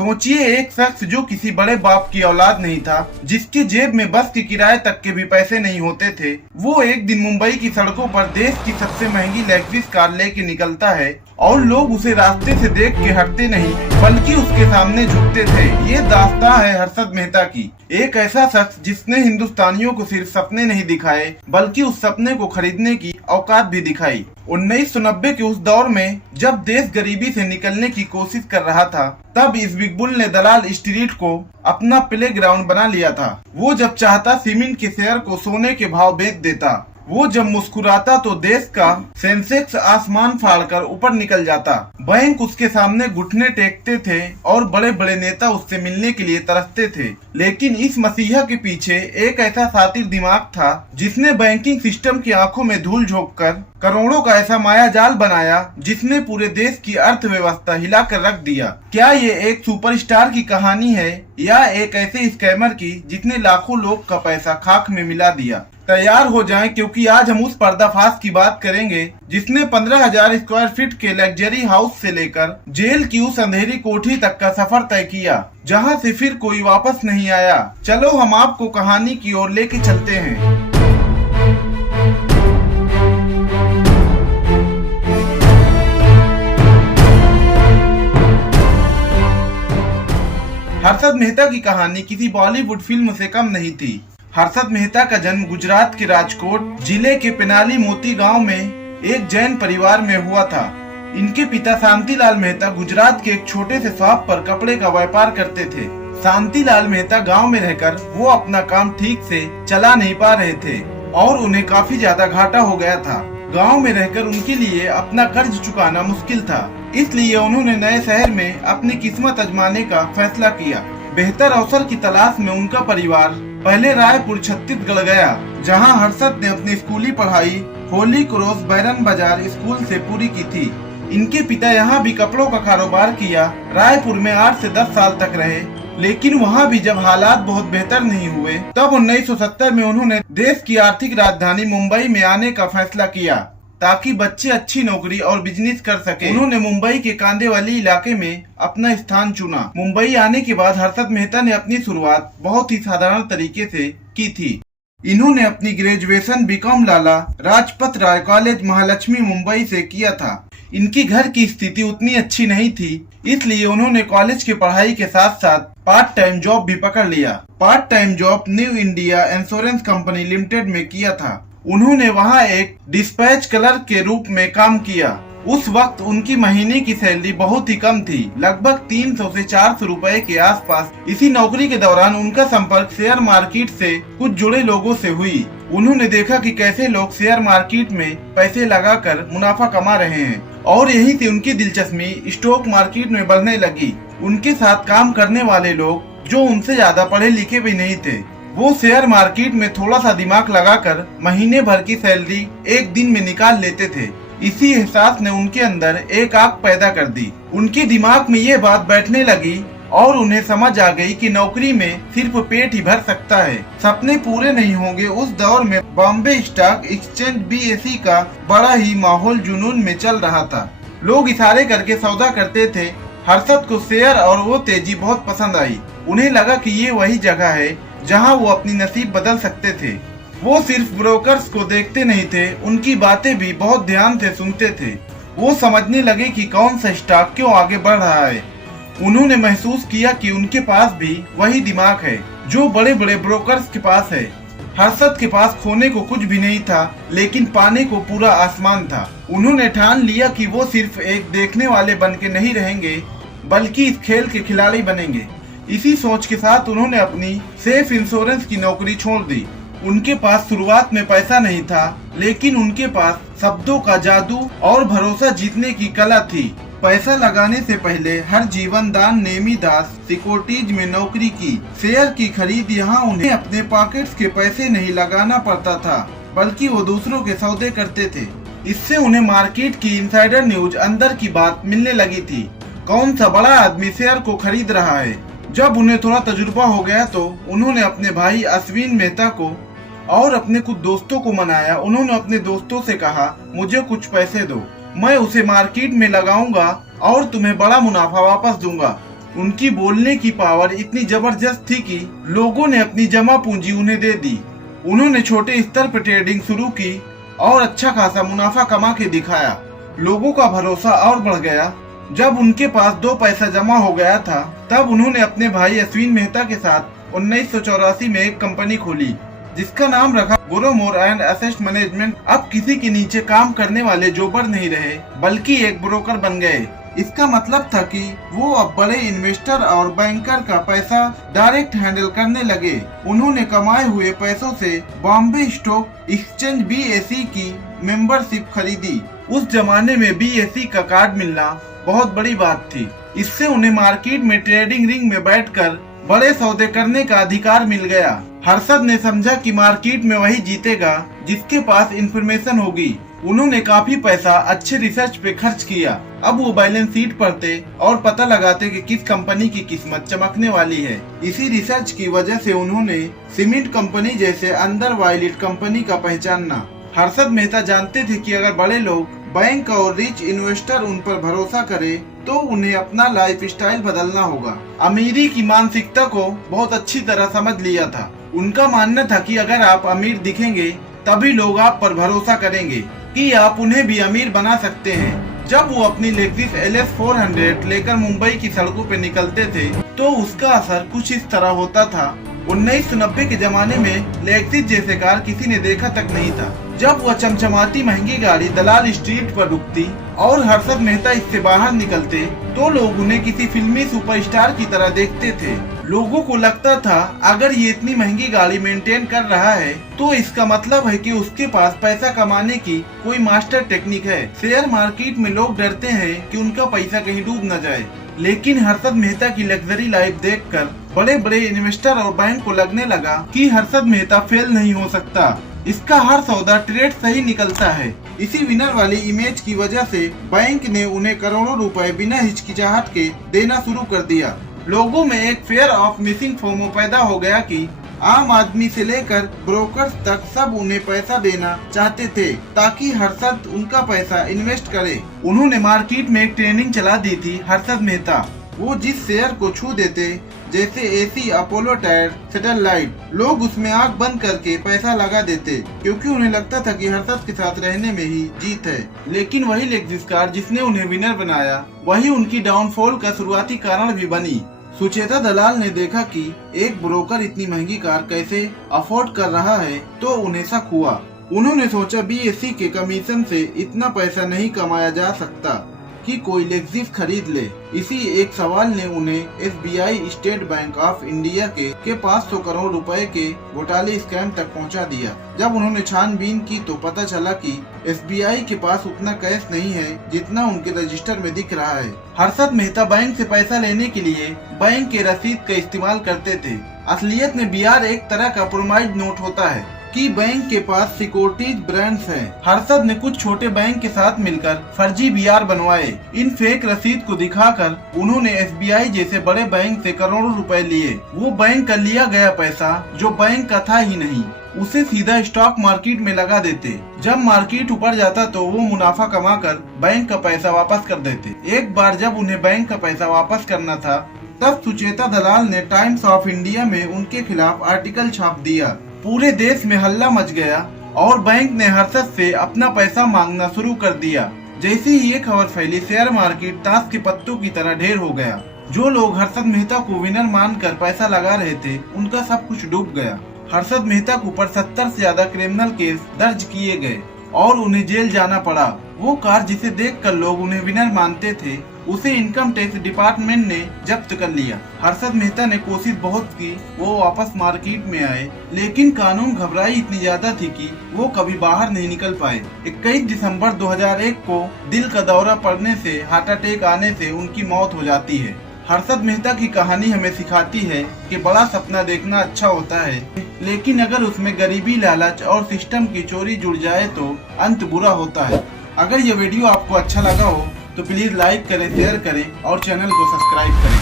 सोचिए, एक शख्स जो किसी बड़े बाप की औलाद नहीं था, जिसकी जेब में बस के किराए तक के भी पैसे नहीं होते थे, वो एक दिन मुंबई की सड़कों पर देश की सबसे महंगी लेक्सस कार लेके निकलता है और लोग उसे रास्ते से देख के हटते नहीं बल्कि उसके सामने झुकते थे। ये दास्तां है हर्षद मेहता की, एक ऐसा शख्स जिसने हिंदुस्तानियों को सिर्फ सपने नहीं दिखाए बल्कि उस सपने को खरीदने की औकात भी दिखाई। 1990 के उस दौर में जब देश गरीबी से निकलने की कोशिश कर रहा था, तब इस बिग बुल ने दलाल स्ट्रीट को अपना प्ले ग्राउंड बना लिया था। वो जब चाहता सीमेंट के शेयर को सोने के भाव बेच देता, वो जब मुस्कुराता तो देश का सेंसेक्स आसमान फाड़कर ऊपर निकल जाता। बैंक उसके सामने घुटने टेकते थे और बड़े बड़े नेता उससे मिलने के लिए तरसते थे। लेकिन इस मसीहा के पीछे एक ऐसा शातिर दिमाग था जिसने बैंकिंग सिस्टम की आंखों में धूल झोंककर करोड़ों का ऐसा माया जाल बनाया जिसने पूरे देश की अर्थव्यवस्था हिलाकर रख दिया। क्या ये एक सुपरस्टार की कहानी है या एक ऐसे स्कैमर की जिसने लाखों लोग का पैसा खाक में मिला दिया? तैयार हो जाएं, क्योंकि आज हम उस पर्दाफाश की बात करेंगे जिसने 15,000 स्क्वायर फीट के लग्जरी हाउस से लेकर जेल की उस अंधेरी कोठी तक का सफर तय किया, जहां से फिर कोई वापस नहीं आया। चलो हम आपको कहानी की ओर लेके चलते हैं। हर्षद मेहता की कहानी किसी बॉलीवुड फिल्म से कम नहीं थी। हर्षद मेहता का जन्म गुजरात के राजकोट जिले के पेनाली मोती गांव में एक जैन परिवार में हुआ था। इनके पिता शांतिलाल मेहता गुजरात के एक छोटे से शॉप पर कपड़े का व्यापार करते थे। शांतिलाल मेहता गांव में रहकर वो अपना काम ठीक से चला नहीं पा रहे थे और उन्हें काफी ज्यादा घाटा हो गया था। गांव में रहकर उनके लिए अपना कर्ज चुकाना मुश्किल था, इसलिए उन्होंने नए शहर में अपनी किस्मत आजमाने का फैसला किया। बेहतर अवसर की तलाश में उनका परिवार पहले रायपुर छत्तीसगढ़ गया, जहां हर्षद ने अपनी स्कूली पढ़ाई होली क्रॉस बैरन बाजार स्कूल से पूरी की थी। इनके पिता यहां भी कपड़ों का कारोबार किया। रायपुर में 8 से 10 साल तक रहे, लेकिन वहां भी जब हालात बहुत बेहतर नहीं हुए, तब 1970 में उन्होंने देश की आर्थिक राजधानी मुंबई में आने का फैसला किया ताकि बच्चे अच्छी नौकरी और बिजनेस कर सके। उन्होंने मुंबई के कांदेवाली इलाके में अपना स्थान चुना। मुंबई आने के बाद हर्षद मेहता ने अपनी शुरुआत बहुत ही साधारण तरीके से की थी। इन्होंने अपनी ग्रेजुएशन बीकॉम लाला राजपत राय कॉलेज महालक्ष्मी मुंबई से किया था। इनकी घर की स्थिति उतनी अच्छी नहीं थी, इसलिए उन्होंने कॉलेज की पढ़ाई के साथ साथ पार्ट टाइम जॉब भी पकड़ लिया। Part time job new India insurance company limited में किया था। उन्होंने वहां एक डिस्पैच क्लर्क के रूप में काम किया। उस वक्त उनकी महीने की सैलरी बहुत ही कम थी, लगभग 300 से 400 रुपए के आसपास। इसी नौकरी के दौरान उनका संपर्क शेयर मार्केट से कुछ जुड़े लोगों से हुई। उन्होंने देखा कि कैसे लोग शेयर मार्केट में पैसे लगाकर मुनाफा कमा रहे हैं और यहीं से उनकी दिलचस्पी स्टॉक मार्केट में बढ़ने लगी। उनके साथ काम करने वाले लोग जो उनसे ज्यादा पढ़े लिखे भी नहीं थे, वो शेयर मार्केट में थोड़ा सा दिमाग लगाकर महीने भर की सैलरी एक दिन में निकाल लेते थे। इसी एहसास ने उनके अंदर एक आग पैदा कर दी। उनके दिमाग में ये बात बैठने लगी और उन्हें समझ आ गई कि नौकरी में सिर्फ पेट ही भर सकता है, सपने पूरे नहीं होंगे। उस दौर में बॉम्बे स्टॉक एक्सचेंज BSE का बड़ा ही माहौल जुनून में चल रहा था। लोग इशारे करके सौदा करते थे। हर्षद को शेयर और वो तेजी बहुत पसंद आई। उन्हें लगा कि ये वही जगह है जहां वो अपनी नसीब बदल सकते थे। वो सिर्फ ब्रोकर्स को देखते नहीं थे, उनकी बातें भी बहुत ध्यान से सुनते थे। वो समझने लगे कि कौन सा स्टॉक क्यों आगे बढ़ रहा है। उन्होंने महसूस किया कि उनके पास भी वही दिमाग है जो बड़े बड़े ब्रोकर्स के पास है। हर्षद के पास खोने को कुछ भी नहीं था, लेकिन पाने को पूरा आसमान था। उन्होंने ठान लिया कि वो सिर्फ एक देखने वाले बन के नहीं रहेंगे, बल्कि इस खेल के खिलाड़ी बनेंगे। इसी सोच के साथ उन्होंने अपनी सेफ इंश्योरेंस की नौकरी छोड़ दी। उनके पास शुरुआत में पैसा नहीं था, लेकिन उनके पास शब्दों का जादू और भरोसा जीतने की कला थी। पैसा लगाने से पहले हर जीवन दान नेमी दास सिक्योरिटीज में नौकरी की। शेयर की खरीद यहाँ उन्हें अपने पॉकेट्स के पैसे नहीं लगाना पड़ता था, बल्कि वो दूसरों के सौदे करते थे। इससे उन्हें मार्केट की इनसाइडर न्यूज अंदर की बात मिलने लगी थी। कौन सा बड़ा आदमी शेयर को खरीद रहा है। जब उन्हें थोड़ा तजुर्बा हो गया तो उन्होंने अपने भाई अश्विन मेहता को और अपने कुछ दोस्तों को मनाया। उन्होंने अपने दोस्तों से कहा, मुझे कुछ पैसे दो, मैं उसे मार्केट में लगाऊंगा और तुम्हें बड़ा मुनाफा वापस दूंगा। उनकी बोलने की पावर इतनी जबरदस्त थी कि लोगों ने अपनी जमा पूंजी उन्हें दे दी। उन्होंने छोटे स्तर पर ट्रेडिंग शुरू की और अच्छा खासा मुनाफा कमा के दिखाया। लोगों का भरोसा और बढ़ गया। जब उनके पास 2 पैसा जमा हो गया था, तब उन्होंने अपने भाई अश्विन मेहता के साथ 1984 में एक कंपनी खोली जिसका नाम रखा बोरोमोर एंड एसेट मैनेजमेंट। अब किसी के नीचे काम करने वाले जोबर नहीं रहे, बल्कि एक ब्रोकर बन गए। इसका मतलब था कि वो अब बड़े इन्वेस्टर और बैंकर का पैसा डायरेक्ट हैंडल करने लगे। उन्होंने कमाए हुए पैसों से बॉम्बे स्टॉक एक्सचेंज BSE की मेंबरशिप खरीदी। उस जमाने में BSE का कार्ड मिलना बहुत बड़ी बात थी। इससे उन्हें मार्केट में ट्रेडिंग रिंग में बैठकर बड़े सौदे करने का अधिकार मिल गया। हर्षद ने समझा कि मार्केट में वही जीतेगा जिसके पास इंफॉर्मेशन होगी। उन्होंने काफी पैसा अच्छे रिसर्च पे खर्च किया। अब वो बैलेंस शीट पढ़ते और पता लगाते कि किस कंपनी की किस्मत चमकने वाली है। इसी रिसर्च की वजह से उन्होंने सीमेंट कंपनी जैसे अंडर वायलेट कंपनी का पहचानना। हर्षद मेहता जानते थे कि अगर बड़े लोग, बैंक और रिच इन्वेस्टर उन पर भरोसा करे तो उन्हें अपना लाइफ स्टाइल बदलना होगा। अमीरी की मानसिकता को बहुत अच्छी तरह समझ लिया था। उनका मानना था कि अगर आप अमीर दिखेंगे तभी लोग आप पर भरोसा करेंगे कि आप उन्हें भी अमीर बना सकते हैं। जब वो अपनी लेक्सिस LS 400 लेकर मुंबई की सड़कों पे निकलते थे तो उसका असर कुछ इस तरह होता था। 1990 के जमाने में लेक्सिस जैसे कार किसी ने देखा तक नहीं था। जब वह चमचमाती महंगी गाड़ी दलाल स्ट्रीट पर रुकती और हर्षद मेहता इससे बाहर निकलते तो लोग उन्हें किसी फिल्मी सुपरस्टार की तरह देखते थे। लोगों को लगता था अगर ये इतनी महंगी गाड़ी मेंटेन कर रहा है तो इसका मतलब है कि उसके पास पैसा कमाने की कोई मास्टर टेक्निक है। शेयर मार्केट में लोग डरते हैं कि उनका पैसा कहीं डूब न जाए, लेकिन हर्षद मेहता की लग्जरी लाइफ देखकर बड़े बड़े इन्वेस्टर और बैंक को लगने लगा कि हर्षद मेहता फेल नहीं हो सकता। इसका हर सौदा ट्रेड सही निकलता है। इसी विनर वाली इमेज की वजह से बैंक ने उन्हें करोड़ों रुपए बिना हिचकिचाहट के देना शुरू कर दिया। लोगों में एक फेयर ऑफ मिसिंग फोमो पैदा हो गया कि आम आदमी से लेकर ब्रोकर्स तक सब उन्हें पैसा देना चाहते थे ताकि हर्षद उनका पैसा इन्वेस्ट करे। उन्होंने मार्केट में एक ट्रेनिंग चला दी थी हर्षद मेहता। वो जिस शेयर को छू देते, जैसे AC, अपोलो टायर, सैटेलाइट, लोग उसमें आंख बंद करके पैसा लगा देते क्योंकि उन्हें लगता था कि हर्षद के साथ रहने में ही जीत है। लेकिन वही लेक्सिस कार जिसने उन्हें विनर बनाया, वही उनकी डाउनफॉल का शुरुआती कारण भी बनी। सुचेता दलाल ने देखा कि एक ब्रोकर इतनी महंगी कार कैसे अफोर्ड कर रहा है तो उन्हें शक हुआ। उन्होंने सोचा BSE के कमीशन से इतना पैसा नहीं कमाया जा सकता कि कोई लेक्सिस खरीद ले। इसी एक सवाल ने उन्हें SBI state bank of India के 500 करोड़ रुपए के घोटाले स्कैम तक पहुंचा दिया। जब उन्होंने छानबीन की तो पता चला कि SBI के पास उतना कैश नहीं है जितना उनके रजिस्टर में दिख रहा है। हर्षद मेहता बैंक से पैसा लेने के लिए बैंक के रसीद का इस्तेमाल करते थे। असलियत में BR एक तरह का प्रोमाइड नोट होता है कि बैंक के पास सिक्योरिटीज ब्रांड्स हैं। हर्षद ने कुछ छोटे बैंक के साथ मिलकर फर्जी BR बनवाए। इन फेक रसीद को दिखाकर उन्होंने SBI जैसे बड़े बैंक से करोड़ों रुपए लिए। वो बैंक का लिया गया पैसा जो बैंक का था ही नहीं, उसे सीधा स्टॉक मार्केट में लगा देते। जब मार्केट ऊपर जाता तो वो मुनाफा कमाकर बैंक का पैसा वापस कर देते। एक बार जब उन्हें बैंक का पैसा वापस करना था तब सुचेता दलाल ने टाइम्स ऑफ इंडिया में उनके खिलाफ आर्टिकल छाप दिया। पूरे देश में हल्ला मच गया और बैंक ने हर्षद से अपना पैसा मांगना शुरू कर दिया। जैसे ही ये खबर फैली, शेयर मार्केट ताश के पत्तों की तरह ढेर हो गया। जो लोग हर्षद मेहता को विनर मानकर पैसा लगा रहे थे, उनका सब कुछ डूब गया। हर्षद मेहता के ऊपर 70 से ज्यादा क्रिमिनल केस दर्ज किए गए और उन्हें जेल जाना पड़ा। वो कार जिसे देखकर लोग उन्हें विनर मानते थे, उसे इनकम टैक्स डिपार्टमेंट ने जब्त कर लिया। हर्षद मेहता ने कोशिश बहुत की वो वापस मार्केट में आए, लेकिन कानून घबराई इतनी ज्यादा थी कि वो कभी बाहर नहीं निकल पाए। 21 दिसंबर 2001 को दिल का दौरा पड़ने से, हार्ट अटैक आने से उनकी मौत हो जाती है। हर्षद मेहता की कहानी हमें सिखाती है कि बड़ा सपना देखना अच्छा होता है, लेकिन अगर उसमें गरीबी, लालच और सिस्टम की चोरी जुड़ जाए तो अंत बुरा होता है। अगर ये वीडियो आपको अच्छा लगा हो तो प्लीज लाइक करें, शेयर करें और चैनल को सब्सक्राइब करें।